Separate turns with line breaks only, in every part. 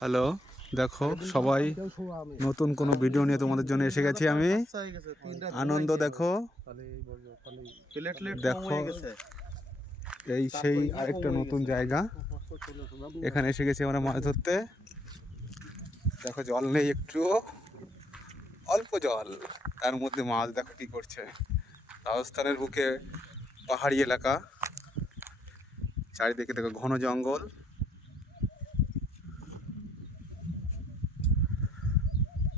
Hello, দেখো সবাই নতুন কোনো ভিডিও নিয়ে তোমাদের জন্য এসে গেছি আমি। আনন্দ দেখো। দেখো, এই সেই আরেকটা নতুন জায়গা। এখানে এসে গেছি আমরা মাছ ধরতে। দেখো, জল নেই একটু অল্প জল। তার মধ্যে মাছ দেখো কি করছে। রাজস্থানের বুকে পাহাড়ি এলাকা। চারিদিকে দেখো ঘন জঙ্গল।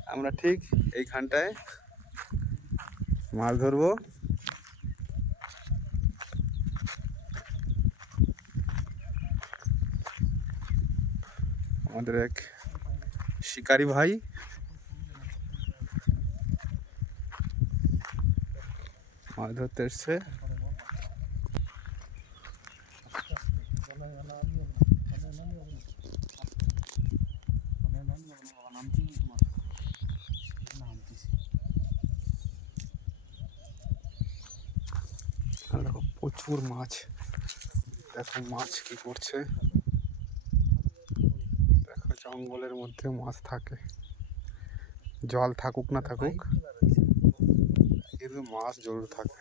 আমরা ঠিক এইখানটায় মাছ ধরবো। আমাদের এক শিকারি ভাই। মাছ ধরতে এসছে আর দেখো প্রচুর মাছ। দেখো মাছ কি করছে। দেখো জঙ্গলের মধ্যে মাছ থাকে। জল থাকুক না থাকুক, কিন্তু মাছ জরুর থাকে।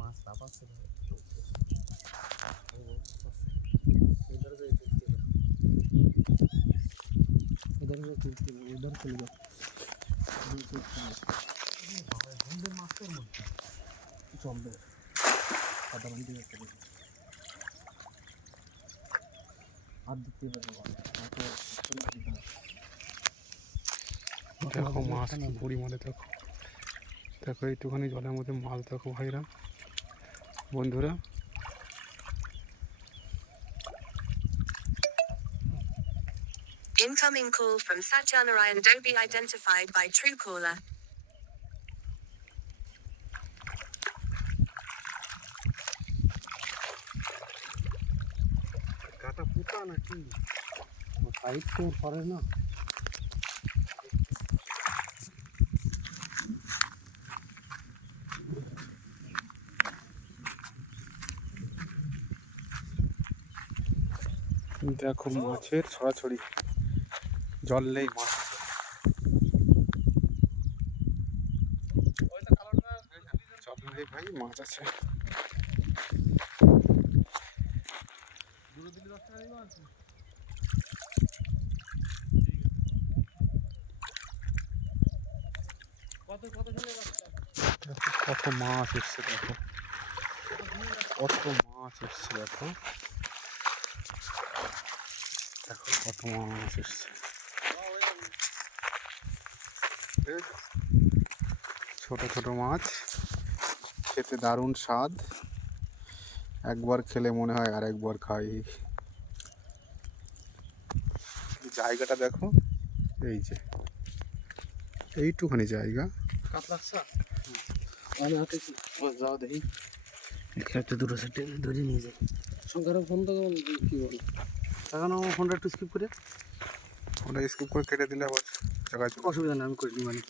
মাছ তাপ চলবে সাধারণ দিয়ে আর দিতে
দেখো মাছ কি পরিমাণে, দেখো। দেখো একটুখানি জলের মধ্যে মাছ দেখো ভাইরা। বন্ধুরা
Incoming call from Satyanarayan Dobi identified by Truecaller.
কাটা পুতা নাকি সাইড তো করে না
দেখো মাছের ছড়াছড়ি জল নেই মাছ জল নেই ভাই, মাছ আছে। কত মাছ এসছে দেখো। কত মাছ এসছে দেখো। দেখো কত মাছ এসছে। ছোট ছোট মাছ। খেতে দারুণ স্বাদ। একবার খেলে মনে হয় আর একবার খাই। জায়গাটা দেখো। এই যে। এইটুখানি জায়গা।
একটা দুটো সেটে ধরে নিয়ে যাই। শঙ্কর ফোন তো কি বল? এখন ফোনটা একটু স্কিপ করে।
স্কিপ করে কেটে দিলে আবার যোগাযোগ
অসুবিধা নেই আমি করে দিই মানে